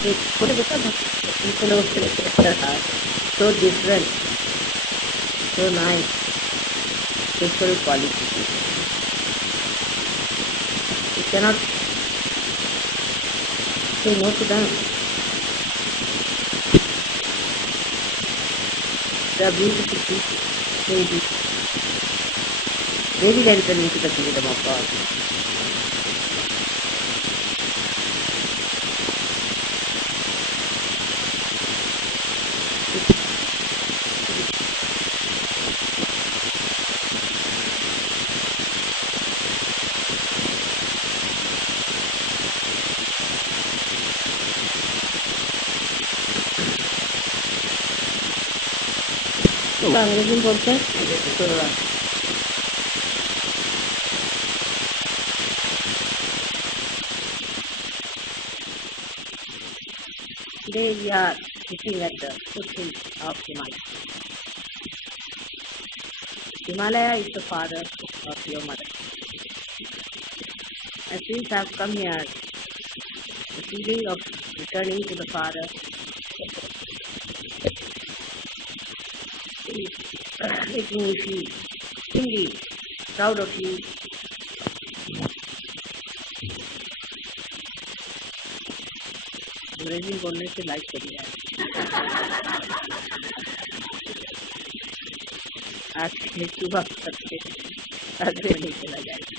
What is the people of Sri are so different, so nice, special quality. You cannot say no to them. They are beautiful people, very beautiful, very enter into the kingdom of God. अंग्रेजी में बोलते हैं Today we are sitting at the foothill of Himalaya. Himalaya is the father of your mother. And since I have come here, the feeling of returning to the father is making me feel extremely proud of you. अंग्रेजी बोलने से like चली है आज के सुबह करके आगे नहीं चला जाएगा.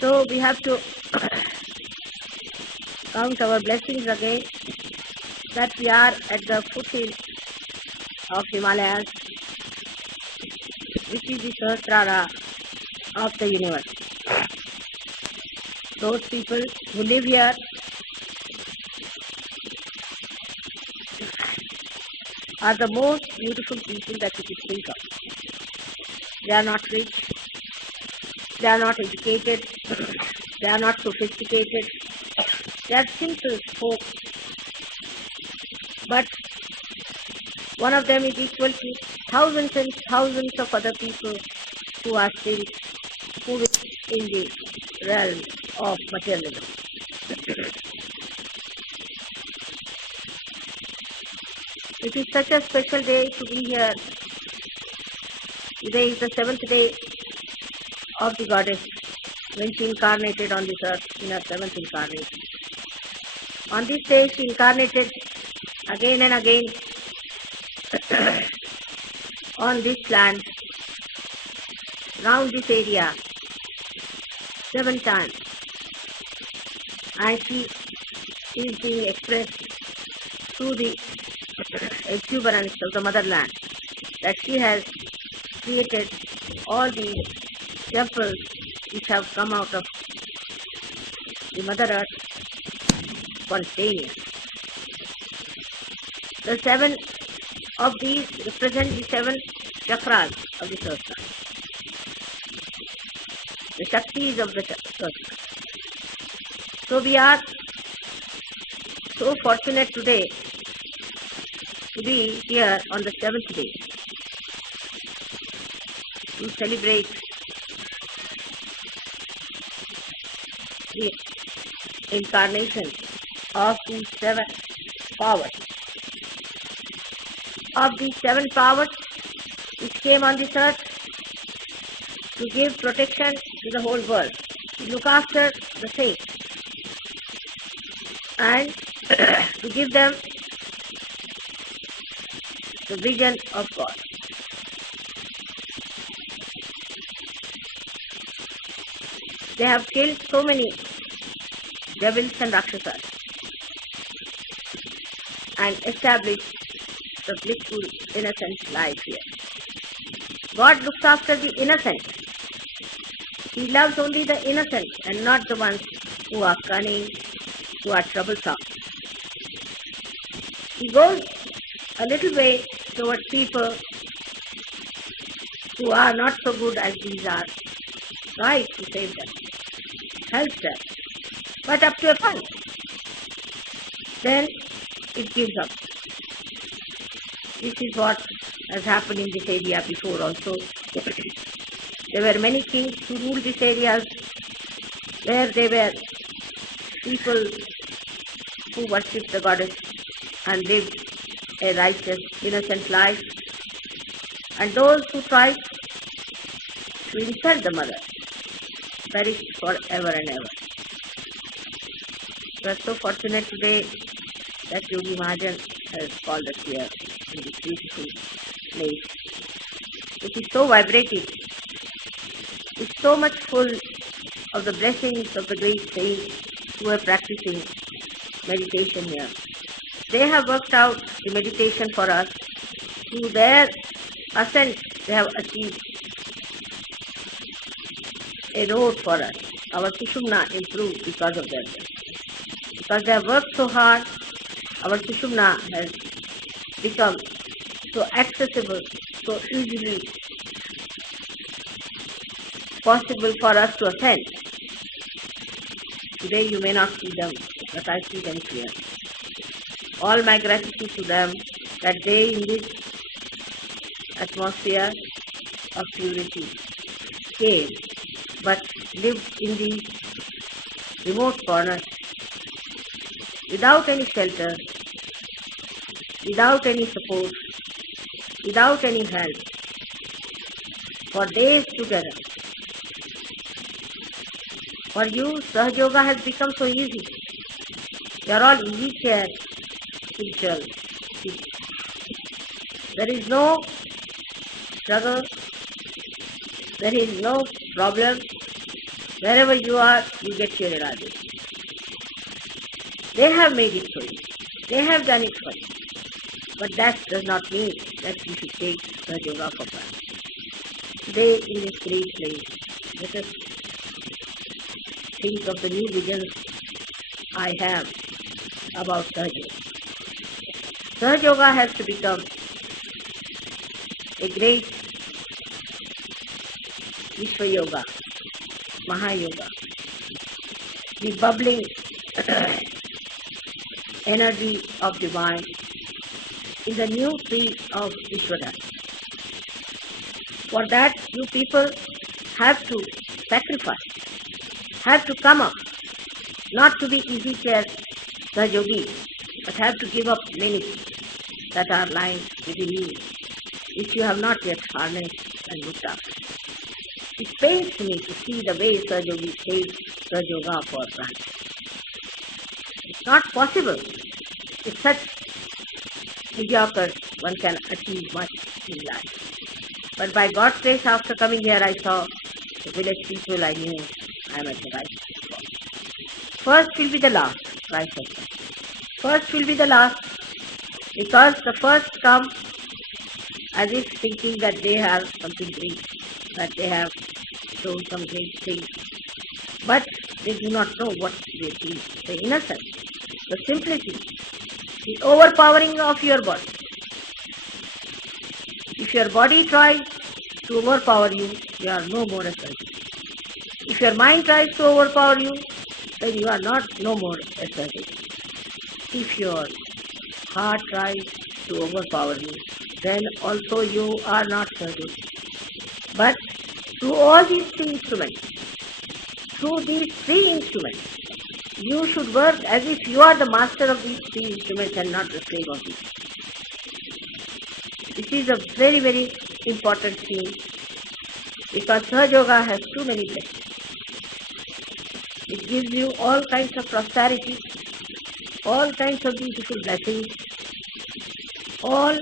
So we have to count our blessings again that we are at the foothill of Himalayas, which is the Sahasrara of the universe. Those people who live here are the most beautiful people that you could think of. They are not rich, they are not educated, they are not sophisticated, they are simple folk. But one of them is equal to thousands and thousands of other people who are still moving in the realm of materialism. It is such a special day to be here. Today is the 7th day of the goddess when she incarnated on this earth in her 7th incarnation. On this day she incarnated again and again on this land, round this area, 7 times. And she is being expressed through the exuberance of the motherland, that she has created all these temples which have come out of the Mother Earth spontaneous. The 7 of these represent the 7 chakras of the Sahasrara, the Shaktis of the Sahasrara. So we are so fortunate today to be here on the 7th day to celebrate the incarnation of these 7 powers. Of these 7 powers which came on this earth to give protection to the whole world, to look after the saints, and to give them the vision of God. They have killed so many devils and rakshasas and established the blissful innocent life here. God looks after the innocent. He loves only the innocent and not the ones who are cunning, who are troublesome. He goes a little way towards people who are not so good as these are, tries to save them, helps them, but up to a point. Then it gives up. This is what has happened in this area before also. There were many kings who ruled these areas where they were people who worshipped the goddess and lived a righteous, innocent life, and those who tried to insult the mother perished forever and ever. We are so fortunate today that Yogi Mahajan has called us here in this beautiful place. It is so vibrating. It's so much full of the blessings of the great saints who are practicing meditation here. They have worked out the meditation for us. Through their ascent, they have achieved a road for us. Our Sushumna improved because of their work. Because they have worked so hard, our Sushumna has become so accessible, so easily possible for us to ascend. Today you may not see them, but I see them here. All my gratitude to them that they in this atmosphere of purity came, but lived in these remote corners without any shelter, without any support, without any help, for days together. For you, Sahaja Yoga has become so easy. You are all easy chair spiritual people. There is no struggle, there is no problem. Wherever you are, you get your realization. They have made it for you. They have done it for you. But that does not mean that you should take Sahaja Yoga for granted. Today, in this great place, let us think of the new visions I have about Sahaja Yoga. Sahaja Yoga has to become a great Vishwa Yoga, Mahayoga, the bubbling energy of divine in the new tree of Vishwadhara. For that, you people have to sacrifice, have to come up, not to be easy chair Sahaja-yogis, but have to give up many things that are lying within you, which you have not yet harnessed and looked after. It pains me to see the way Sahaja-yogis take Sahaja Yoga for granted. It's not possible. With such mediocre, one can achieve much in life. But by God's grace, after coming here, I saw the village people. I knew I am at the right spot. First will be the last, right? First will be the last, because the first come as if thinking that they have something great, that they have shown some great thing. But they do not know what they achieve. The innocence, the simplicity, the overpowering of your body. If your body tries to overpower you, you are no more a servant. If your mind tries to overpower you, then you are not no more a servant. If your heart tries to overpower you, then also you are not servant. But through all these three instruments, through these three instruments, you should work as if you are the master of these three instruments and not the slave of these. This is a very, very important thing, because Sahaja Yoga has too many blessings. It gives you all kinds of prosperity, all kinds of beautiful blessings, all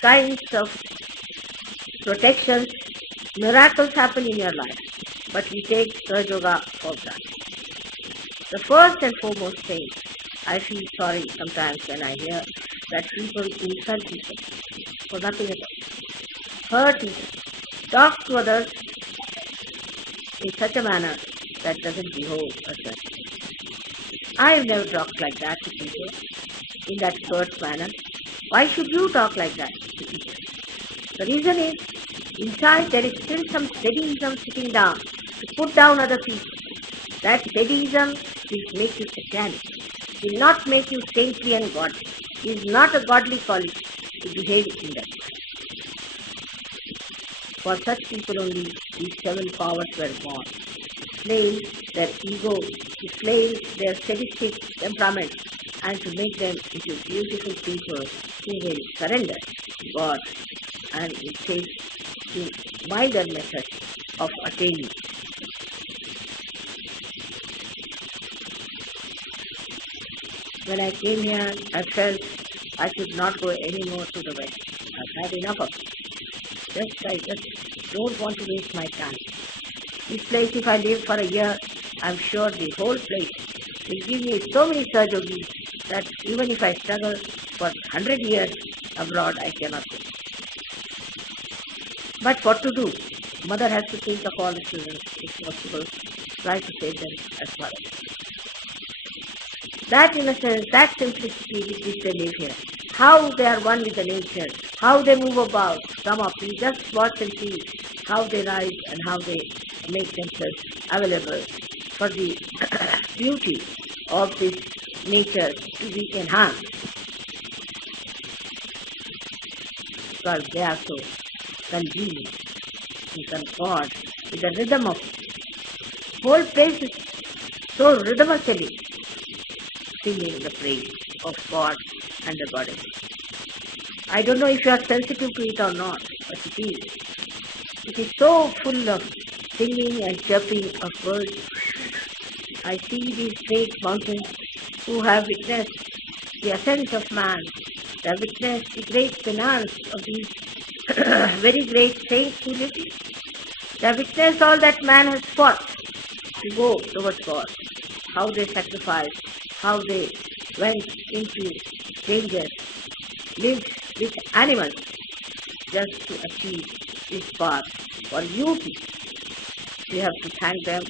kinds of protections, miracles happen in your life. But we take Sahaja Yoga for granted. The first and foremost thing, I feel sorry sometimes when I hear that people insult people for nothing at all. Hurt people, talk to others in such a manner that doesn't behove a certain. I have never talked like that to people, in that curt manner. Why should you talk like that to people? The reason is, inside there is still some steadyism sitting down to put down other people. That steadyism will make you satanic, will not make you saintly and godly. It is not a godly quality to behave in that way. For such people only these seven powers were born. slay their ego, to slay their sadistic temperament, and to make them into beautiful people who will surrender to God and will take the milder method of attaining. When I came here, I felt I should not go any more to the West. I've had enough of it. I just don't want to waste my time. This place, if I live for a year, I'm sure the whole place will give me so many surgeries that even if I struggle for 100 years abroad, I cannot go. But what to do? Mother has to think of all the children, if possible, try to save them as far as possible. That innocence, that simplicity with which they live here, how they are one with the nature, how they move about, some of you just watch and see how they rise and how they make themselves available for the beauty of this nature to be enhanced. Because they are so convenient and concord with the rhythm of whole place is so rhythmically singing the praise of God and the Goddess. I don't know if you are sensitive to it or not, but it is. It is so full of singing and chirping of birds. I see these great mountains who have witnessed the ascent of man. They have witnessed the great penance of these very great saints who lived here. They have witnessed all that man has fought to go towards God, how they sacrificed, how they went into danger, lived with animals just to achieve this path. For you people, we have to thank them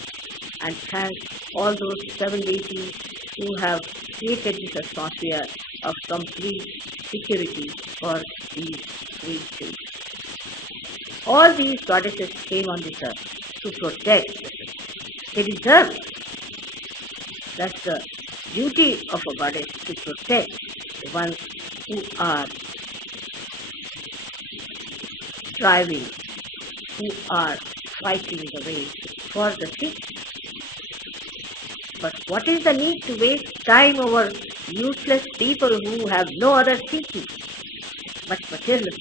and thank all those 7 deities who have created this atmosphere of complete security for these great things. All these goddesses came on this earth to protect. They deserve it. That's the duty of a goddess, to protect the ones who are striving, who are fighting the way for the sick. But what is the need to waste time over useless people who have no other seeking but materialism?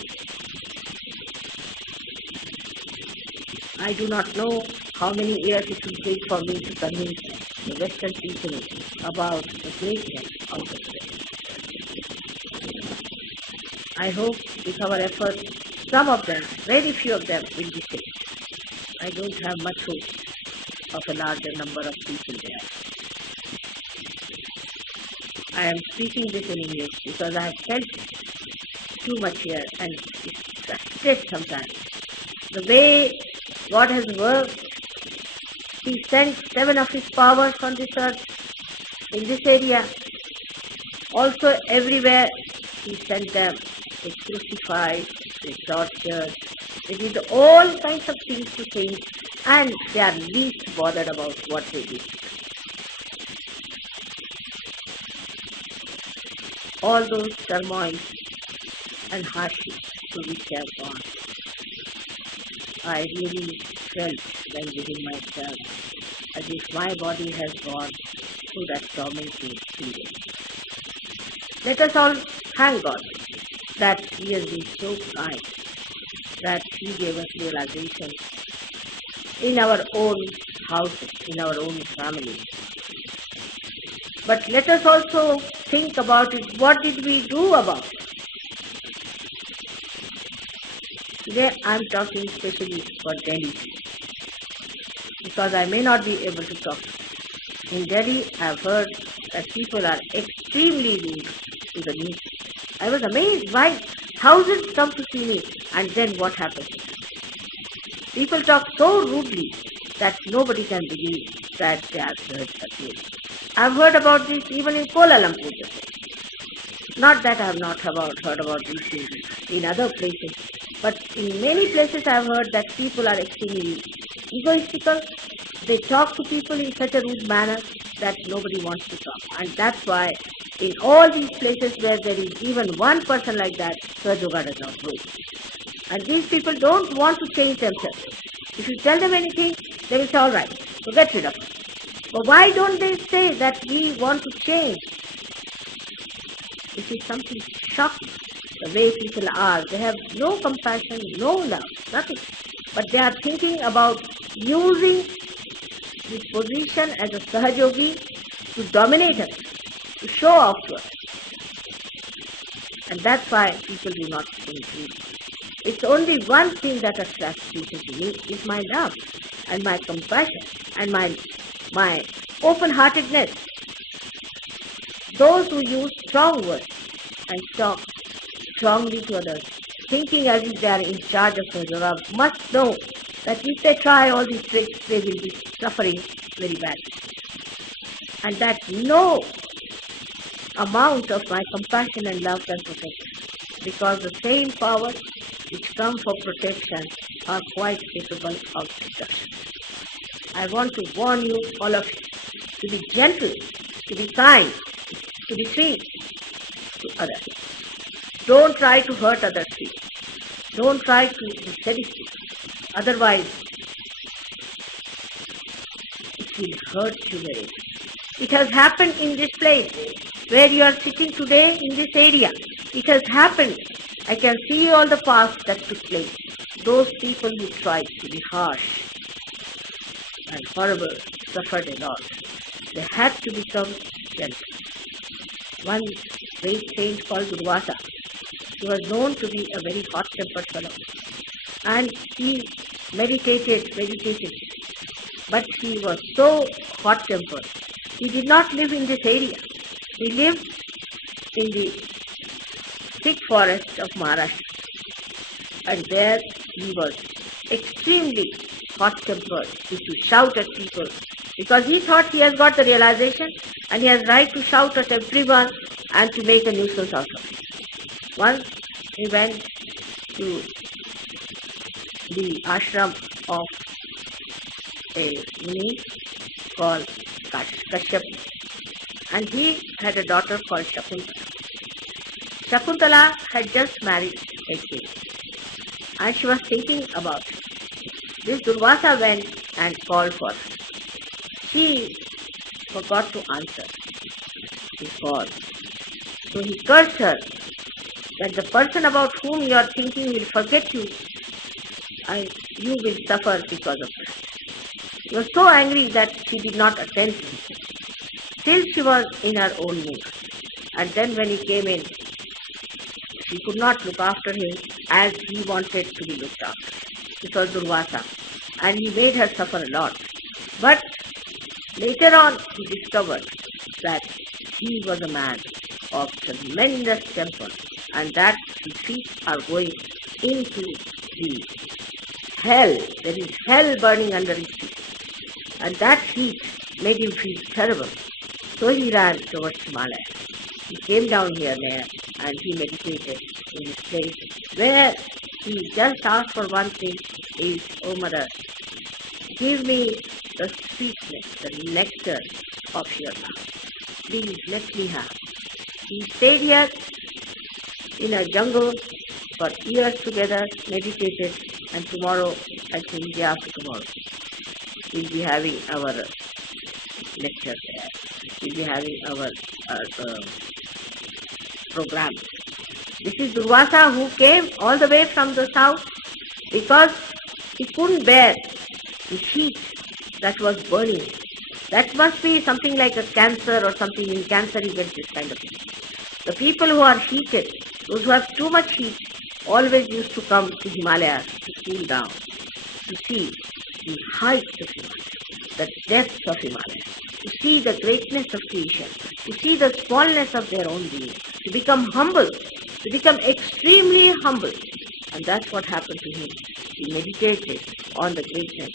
I do not know how many years it will take for me to convince the Western people about the greatness of the West. I hope with our efforts, some of them, very few of them, will be saved. I don't have much hope of a larger number of people there. I am speaking this in English because I have felt too much here and it's frustrating sometimes. The way God has worked, He sent 7 of His powers on this earth, in this area. Also everywhere He sent them. They crucified, they tortured, they did all kinds of things to saints, and they are least bothered about what they did. All those turmoils and hardships through which they have gone, I really felt when within myself as if my body has gone through that tormenting period. Let us all thank God that He has been so kind, that He gave us realization in our own houses, in our own families. But let us also think about it. What did we do about it? Today I am talking especially for Delhi, because I may not be able to talk. In Delhi, I have heard that people are extremely rude to the news. I was amazed why thousands come to see me, and then what happens? People talk so rudely that nobody can believe that they are heard. I have heard about this even in Kuala Lumpur. Not that I have not heard about these things in other places, but in many places I have heard that people are extremely egoistical. They talk to people in such a rude manner that nobody wants to talk. And that's why in all these places where there is even one person like that, Swaraj Yoga does not grow. And these people don't want to change themselves. If you tell them anything, they will say, all right, So get rid of her. But why don't they say that we want to change? It is something shocking, the way people are. They have no compassion, no love, nothing. But they are thinking about using this position as a Sahajogi to dominate us, to show off to us. And that's why people do not think me. It's only one thing that attracts people to me is my love and my compassion and my open-heartedness. Those who use strong words and talk strongly to others, thinking as if they are in charge of their love, must know that if they try all these tricks, they will be suffering very badly. And that no amount of my compassion and love can protect them, because the same powers which come for protection are quite capable of destruction. I want to warn you, all of you, to be gentle, to be kind, to be sweet to others. Don't try to hurt others' feelings. Don't try to be sadistic. Otherwise, it will hurt you very much. It has happened in this place where you are sitting today in this area. It has happened. I can see all the past that took place. Those people who tried to be harsh and horrible suffered a lot. They had to become gentle. One great saint called Durvasa, he was known to be a very hot-tempered fellow. And he meditated, but he was so hot-tempered. He did not live in this area. He lived in the thick forest of Maharashtra. And there he was extremely hot-tempered. He used to shout at people because he thought he has got the realization and he has right to shout at everyone and to make a nuisance out of it. Once he went to the ashram of a muni called Kashyap, and he had a daughter called Shakuntala. Shakuntala had just married a king, and she was thinking about it. This Durvasa went and called for her. She forgot to answer his call. So he cursed her that the person about whom you are thinking will forget you and you will suffer because of her. He was so angry that she did not attend to him. Still she was in her own mood. And then when he came in, she could not look after him as he wanted to be looked after. This was Durvasa. And he made her suffer a lot. But later on he discovered that he was a man of tremendous temper and that his feet are going into the hell. There is hell burning under his feet. And that heat made him feel terrible. So he ran towards Himalaya. He came down here there and he meditated in this place where he just asked for one thing is, "Oh Mother, give me the sweetness, the nectar of your love. Please let me have." He stayed here in a jungle for years together, meditated, and tomorrow, I think day after tomorrow, we'll be having our lecture there. We'll be having our program. This is Durvasa who came all the way from the south because he couldn't bear the heat that was burning. That must be something like a cancer or something. In cancer you get this kind of thing. The people who are heated, those who have too much heat, always used to come to Himalayas to cool down, to see the heights of Himalaya, the depths of Himalaya, to see the greatness of creation, to see the smallness of their own being, to become humble, to become extremely humble. And that's what happened to him. He meditated on the greatness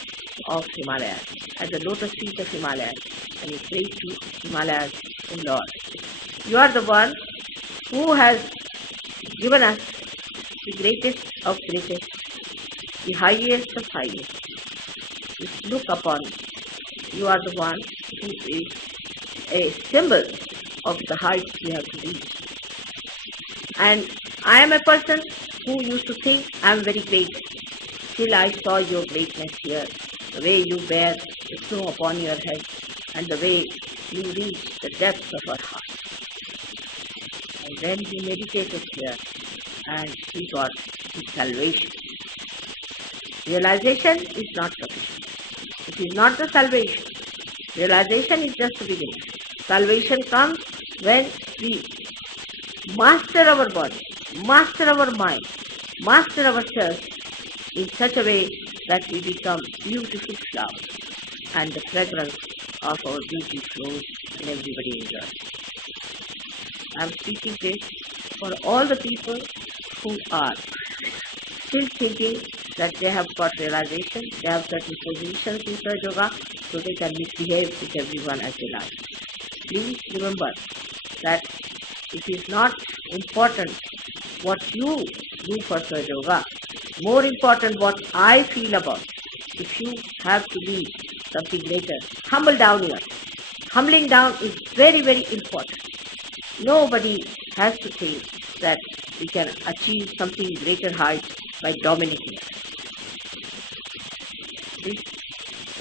of Himalayas, at the lotus feet of Himalayas, and he prayed to Himalayas, "O Lord, you are the one who has given us the greatest of greatest, the highest of highest. We look upon you. You are the one who is a symbol of the heights we have to reach. And I am a person who used to think I am very great. Till I saw your greatness here, the way you bear the snow upon your head and the way you reach the depths of our heart. And then he meditated here and he got his salvation. Realization is not sufficient. It is not the salvation. Realization is just the beginning. Salvation comes when we master our body, master our mind, master ourselves in such a way that we become beautiful flowers and the fragrance of our beauty flows and everybody enjoys. I am speaking this for all the people who are still thinking that they have got realization, they have certain positions in Sahaja Yoga, so they can misbehave with everyone as they like. Please remember that it is not important what you do for Sahaja Yoga, more important what I feel about. If you have to be something greater, humble down here. Humbling down is very, very important. Nobody has to think that we can achieve something greater heights by dominating. This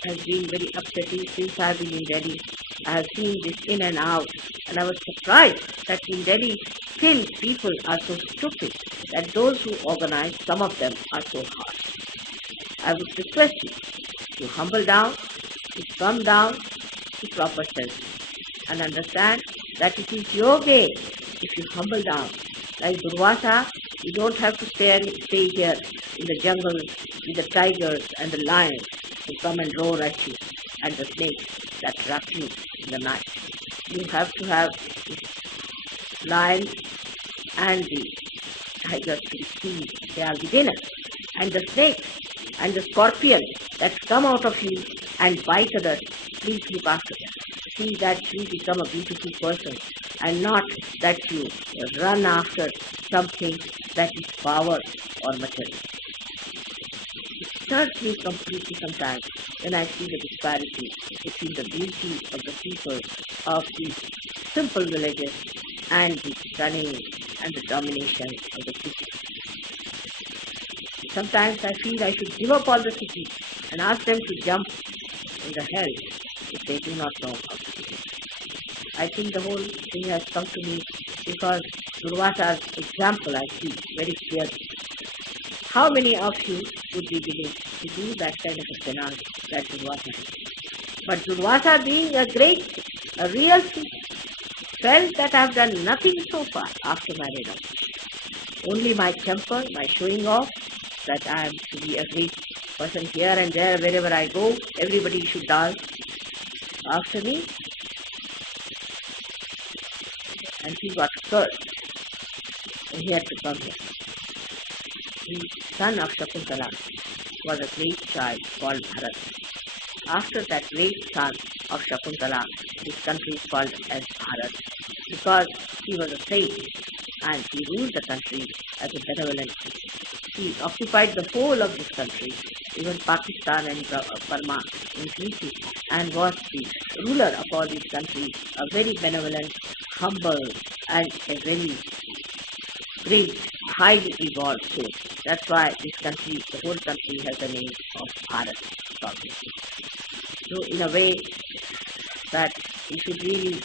has been very upsetting since I have been in Delhi. I have seen this in and out, and I was surprised that in Delhi still people are so stupid that those who organize, some of them are so harsh. I would request you to humble down, to come down to proper sense and understand that it is your game if you humble down. Like Durvasa, you don't have to stay here in the jungle with the tigers and the lions who come and roar at you and the snakes that trap you in the night. You have to have the lions and the tigers to see they are within us, and the snakes and the scorpions that come out of you and bite others. Please look after them. See that you become a beautiful person and not that you run after something that is power or material. It disturbs me completely sometimes when I see the disparity between the beauty of the people of these simple villages and the stunning and the domination of the city. Sometimes I feel I should give up all the cities and ask them to jump in the hell if they do not know how to do it. I think the whole thing has come to me because Durvasa's example I see very clearly. How many of you would be willing to do that kind of a penance that Durvasa did? But Durvasa, being a real thief, felt that I have done nothing so far after my renunciation. Only my temper, my showing off, that I am to be a great person here and there, wherever I go, everybody should dance after me. And he got cursed. And he had to come here. The son of Shakuntala was a great child called Bharat. After that great son of Shakuntala, his country is called as Bharat because he was a saint and he ruled the country as a benevolent king. He occupied the whole of this country, even Pakistan and Burma inclusive, and was the ruler of all these countries, a very benevolent, humble, and a very great, highly evolved soul. That's why this country, the whole country, has the name of Bharat. So in a way that we should really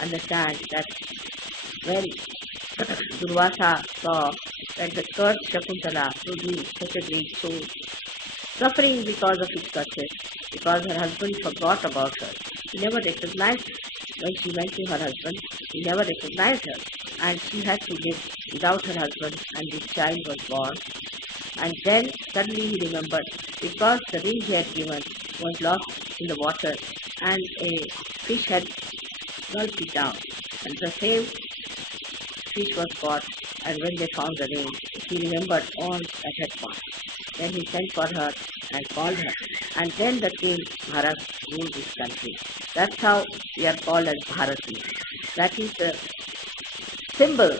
understand that when Durvasa saw that the cursed Shakuntala produced such a great soul, suffering because of his curses, because her husband forgot about her. He never recognized her. When she went to her husband, he never recognized her. And she had to live without her husband, and this child was born. And then suddenly he remembered, because the ring he had given was lost in the water, and a fish had gulped it down. And the same fish was caught, and when they found the ring, he remembered all that had passed. Then he sent for her and called her, and then the king Bharat ruled this country. That's how we are called as Bharati. That is the symbol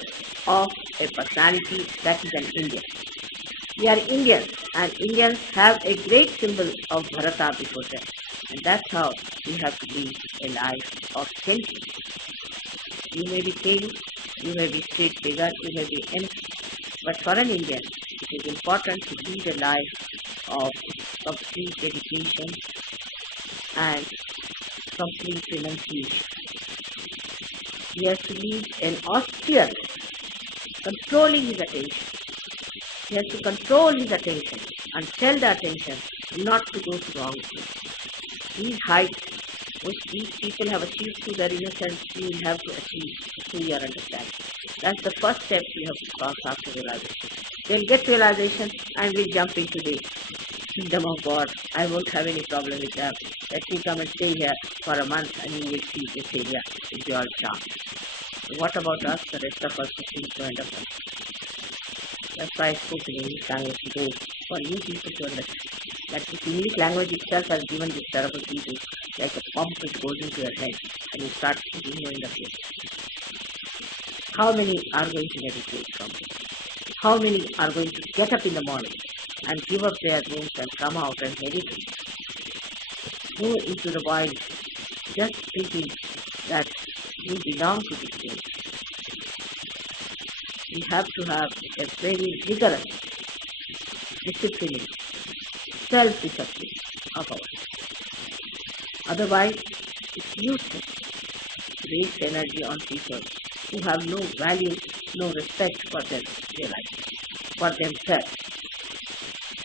of a personality that is an Indian. We are Indians, and Indians have a great symbol of Bharata before them. And that's how we have to live a life of sainthood. You may be king, you may be street beggar, you may be anything. But for an Indian, it is important to lead a life of complete dedication and complete renunciation. He has to lead an austere, controlling his attention. He has to control his attention and tell the attention not to go to wrong place. These heights which these people have achieved through their innocence, you will have to achieve through your understanding. That's the first step you have to cross after realization. They'll get realization and will jump into the kingdom of God. I won't have any problem with them. Let me come and stay here for a month and you will see this area will be all charm. So what about us, the rest of us who seem to end up? That's why I spoke in English language today, for you people to understand that this English language itself has given this terrible teaching, like a pump which goes into your head and you start thinking in the face. How many are going to meditate from this? How many are going to get up in the morning and give up their rooms and come out and meditate? Go into the wild, just thinking that you belong to this place. We have to have a very vigorous discipline, self-discipline of ours. Otherwise, it's useless to waste energy on people who have no value, no respect for their life, for themselves.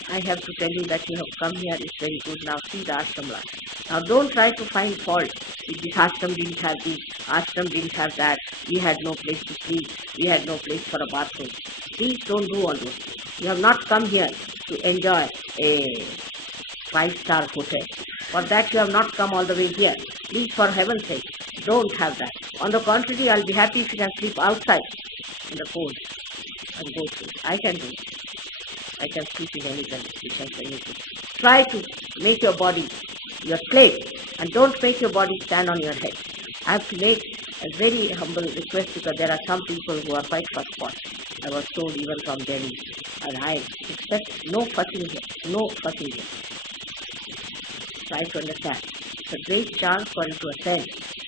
I have to tell you that you have come here, it's very good. Now see the ashram life. Now don't try to find fault. If this ashram didn't have this, ashram didn't have that, we had no place to sleep, we had no place for a bathroom. Please don't do all those things. You have not come here to enjoy a 5-star hotel. For that you have not come all the way here. Please, for heaven's sake, don't have that. On the contrary, I'll be happy if you can sleep outside in the cold and go through. I can do it. I can sleep in any conditions, anything. Try to make your body your slave and don't make your body stand on your head. I have to make a very humble request because there are some people who are quite fusspots. I was told even from Delhi, and I expect no fussing here, no fussing here. Try to understand. It's a great chance for you to ascend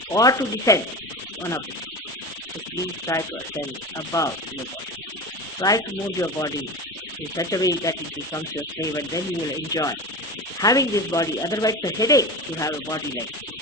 or to descend, one of them. So please try to ascend above your body. Try to move your body in such a way that it becomes your slave and then you will enjoy having this body. Otherwise it's a headache to have a body like this.